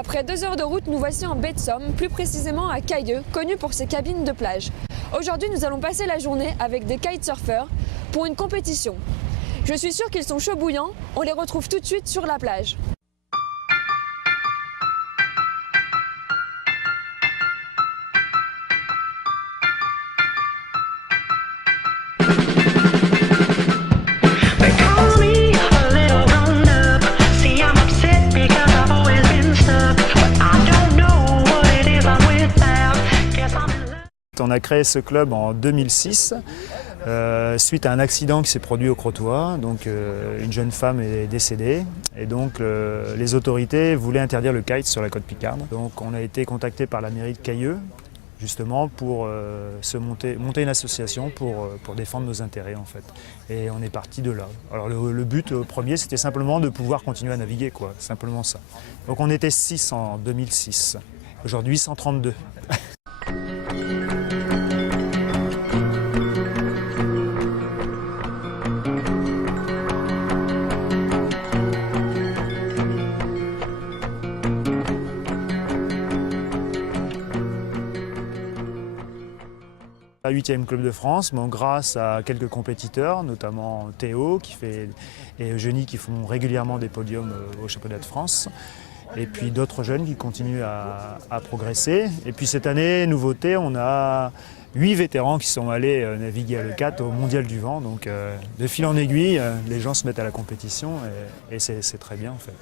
Après 2 heures de route, nous voici en baie de Somme, plus précisément à Cayeux, connu pour ses cabines de plage. Aujourd'hui, nous allons passer la journée avec des kitesurfers pour une compétition. Je suis sûre qu'ils sont chauds bouillants, on les retrouve tout de suite sur la plage. On a créé ce club en 2006 suite à un accident qui s'est produit au Crotoy. Donc une jeune femme est décédée et donc les autorités voulaient interdire le kite sur la côte picarde. Donc on a été contacté par la mairie de Cayeux justement pour monter une association pour défendre nos intérêts en fait. Et on est parti de là. Alors le but premier c'était simplement de pouvoir continuer à naviguer quoi, simplement ça. Donc on était 6 en 2006, aujourd'hui 132. La 8e club de France, bon, grâce à quelques compétiteurs, notamment Théo et Eugénie qui font régulièrement des podiums au championnat de France. Et puis d'autres jeunes qui continuent à progresser. Et puis cette année, nouveauté, on a 8 vétérans qui sont allés naviguer à l'E4 au Mondial du Vent. Donc de fil en aiguille, les gens se mettent à la compétition et c'est très bien en fait.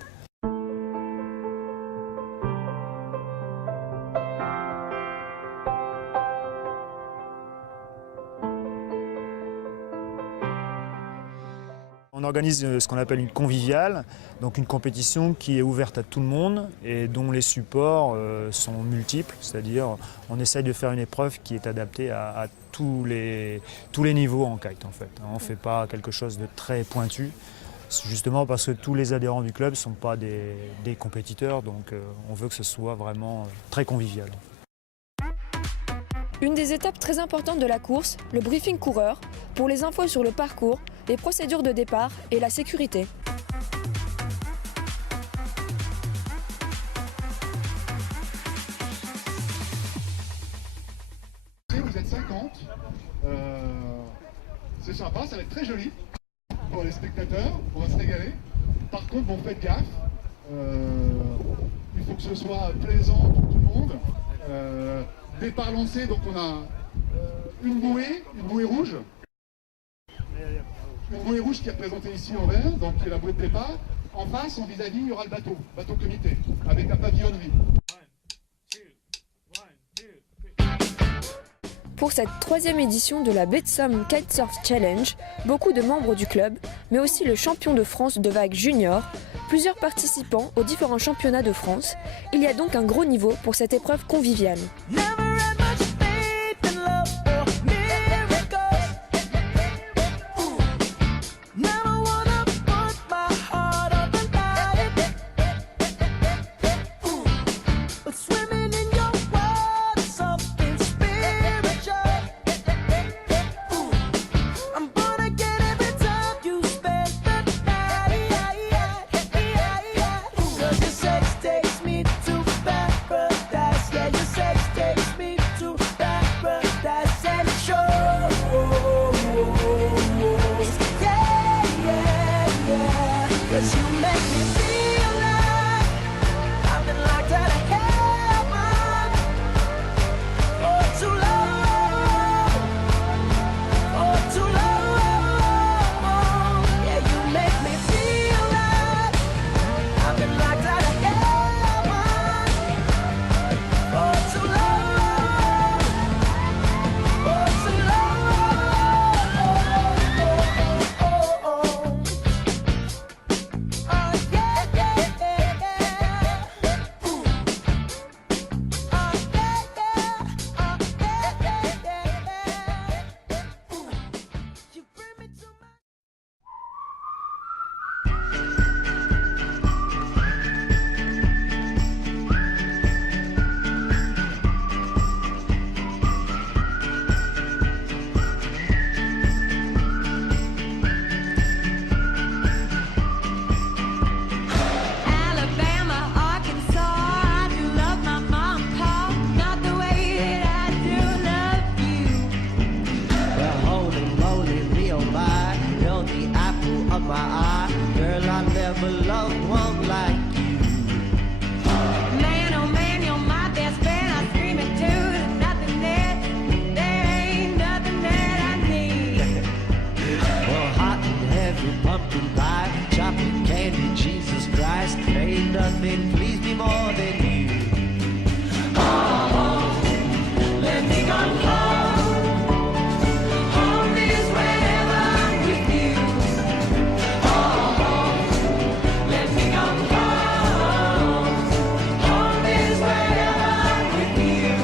On organise ce qu'on appelle une conviviale, donc une compétition qui est ouverte à tout le monde et dont les supports sont multiples, c'est-à-dire on essaye de faire une épreuve qui est adaptée à tous les niveaux en kite en fait. On ne fait pas quelque chose de très pointu, justement parce que tous les adhérents du club ne sont pas des compétiteurs, donc on veut que ce soit vraiment très convivial. Une des étapes très importantes de la course, le briefing coureur, pour les infos sur le parcours, les procédures de départ et la sécurité. Vous êtes 50, c'est sympa, ça va être très joli pour les spectateurs, on va se régaler. Par contre, bon, faites gaffe, il faut que ce soit plaisant pour tout le monde. Départ lancé, donc on a une bouée rouge. Une bouée rouge qui est représentée ici en vert, donc qui est la bouée de départ. En face, en vis-à-vis, il y aura le bateau comité, avec la pavillonnerie. Pour cette 3e édition de la baie de Somme Kitesurf Challenge, beaucoup de membres du club, mais aussi le champion de France de vague junior, plusieurs participants aux différents championnats de France. Il y a donc un gros niveau pour cette épreuve conviviale. caught my eye. Girl, I never loved one like you. Man, oh man, you're my best friend. I scream it too. There's nothing there ain't nothing that I need. Well, hot and heavy pumpkin pie, chocolate candy, Jesus Christ, there ain't nothing please me more than you. Oh, let me come home. Home is wherever I'm with you. Oh, let me come home. Home is wherever I'm with you.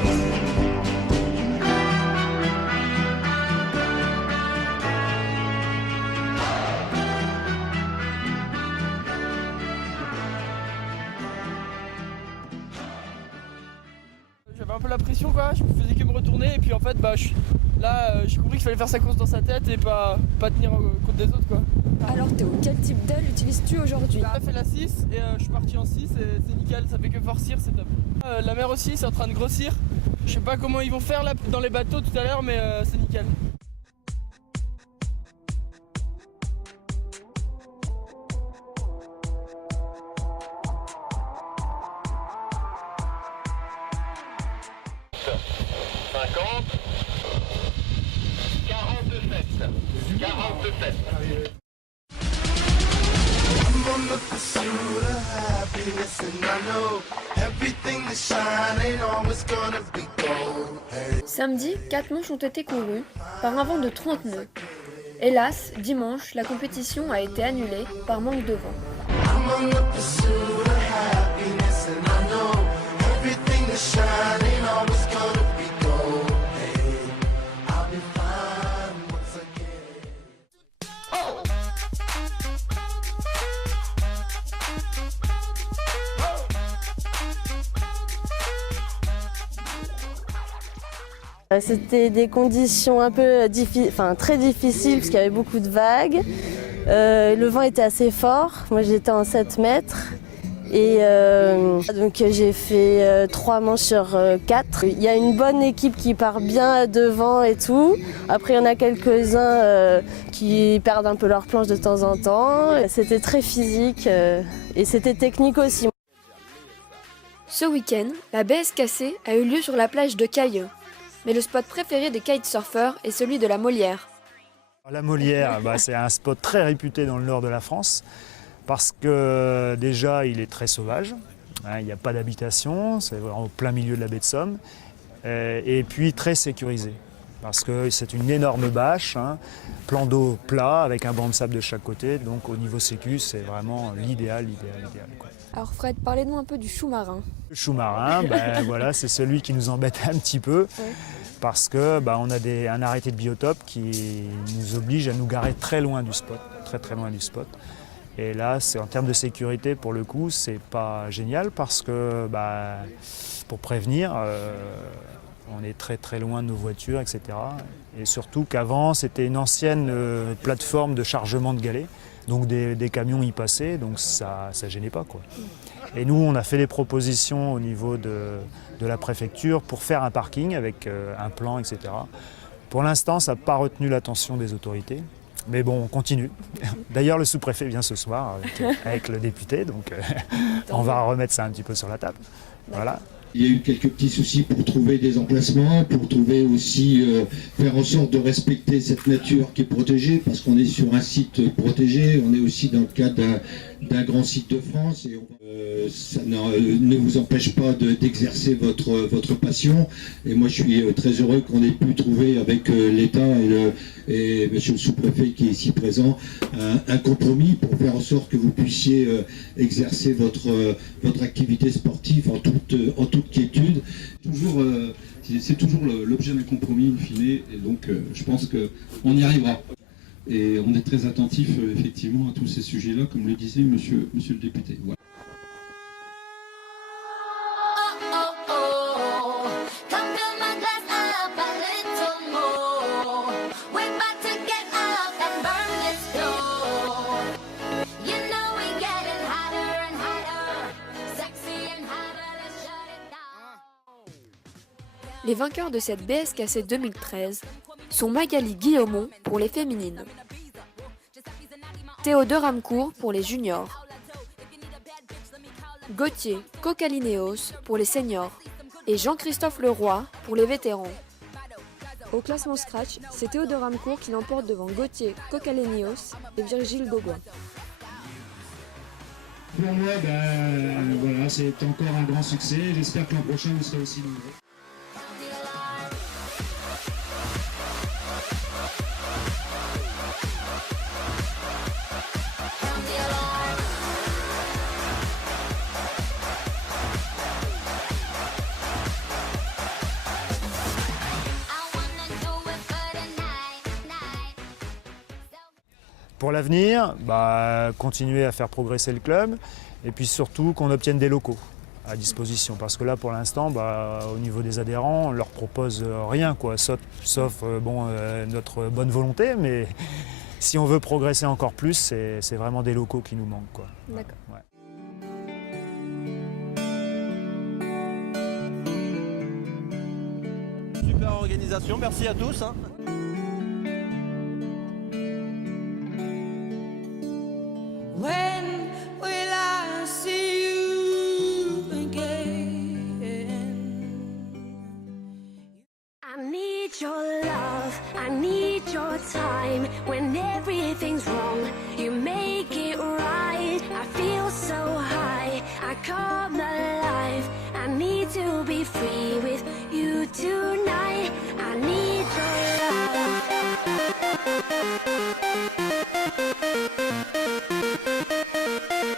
J'avais un peu la pression quoi, je faisais que me retourner et puis en fait j'ai compris qu'il fallait faire sa course dans sa tête et pas tenir compte des autres quoi. Alors Théo, quel type d'aile utilises-tu aujourd'hui? J'ai fait la 6 et je suis parti en 6 et c'est nickel, ça fait que forcir, c'est top. La mer aussi c'est en train de grossir, je sais pas comment ils vont faire là dans les bateaux tout à l'heure mais c'est nickel. I'm on the pursuit of happiness and I know everything that shine ain't always gonna be gold. Hey. Samedi, 4 manches ont été courues par un vent de 30 nœuds. Hélas, dimanche, la compétition a été annulée par manque de vent. I'm on the pursuit of happiness and I know everything that shine ain't always gonna be gold. Hey, I'll be fine once again. C'était des conditions un peu très difficiles parce qu'il y avait beaucoup de vagues. Le vent était assez fort. Moi j'étais en 7 mètres. Et donc j'ai fait 3 manches sur 4. Il y a une bonne équipe qui part bien devant et tout. Après il y en a quelques-uns qui perdent un peu leur planche de temps en temps. C'était très physique et c'était technique aussi. Ce week-end, la BSKC a eu lieu sur la plage de Cailleux. Mais le spot préféré des kitesurfers est celui de la Molière. La Molière, c'est un spot très réputé dans le nord de la France parce que déjà il est très sauvage, hein, il n'y a pas d'habitation, c'est vraiment au plein milieu de la baie de Somme, et puis très sécurisé parce que c'est une énorme bâche, hein, plan d'eau plat avec un banc de sable de chaque côté, donc au niveau sécu c'est vraiment l'idéal. Quoi. Alors Fred, parlez-nous un peu du chou-marin. Le chou-marin, voilà, c'est celui qui nous embête un petit peu. Ouais. Parce que on a un arrêté de biotope qui nous oblige à nous garer très loin du spot, très loin du spot. Et là, c'est en termes de sécurité, pour le coup, c'est pas génial parce que pour prévenir, on est très loin de nos voitures, etc. Et surtout qu'avant, c'était une ancienne plateforme de chargement de galets, donc des camions y passaient, donc ça gênait pas quoi. Et nous, on a fait des propositions au niveau de la préfecture pour faire un parking avec un plan, etc. Pour l'instant, ça n'a pas retenu l'attention des autorités. Mais bon, on continue. D'ailleurs, le sous-préfet vient ce soir avec le député, donc on va remettre ça un petit peu sur la table. Voilà. Il y a eu quelques petits soucis pour trouver des emplacements, pour trouver aussi, faire en sorte de respecter cette nature qui est protégée, parce qu'on est sur un site protégé, on est aussi dans le cadre d'un grand site de France, et ça ne vous empêche pas d'exercer votre passion. Et moi je suis très heureux qu'on ait pu trouver avec l'État et monsieur le sous-préfet qui est ici présent un compromis pour faire en sorte que vous puissiez exercer votre activité sportive en toute quiétude. C'est toujours l'objet d'un compromis in fine, et donc je pense qu'on y arrivera. Et on est très attentif effectivement à tous ces sujets-là, comme le disait monsieur le député. Voilà. Les vainqueurs de cette BSKC 2013 sont Magali Guillaumont pour les féminines. Théodore Amcourt pour les juniors. Gauthier Kokalineos pour les seniors. Et Jean-Christophe Leroy pour les vétérans. Au classement scratch, c'est Théodore Amcourt qui l'emporte devant Gauthier Kokalineos et Virgile Gauguin. Pour moi, voilà, c'est encore un grand succès. J'espère que l'an prochain, vous serez aussi nombreux. Pour l'avenir, continuer à faire progresser le club et puis surtout qu'on obtienne des locaux à disposition. Parce que là, pour l'instant, au niveau des adhérents, on leur propose rien, quoi, sauf notre bonne volonté. Mais si on veut progresser encore plus, c'est vraiment des locaux qui nous manquent, quoi. D'accord. Ouais. Super organisation, merci à tous. When will I see you again? I need your love, I need your time. When everything's wrong, you make it right. I feel so high, I come alive. I need to be free with you tonight. I need your love.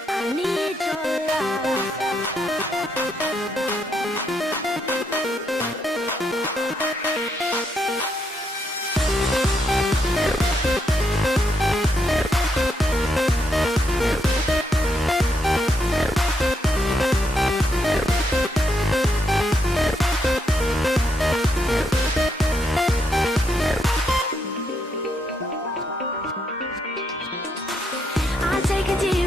I need your love. I take a deep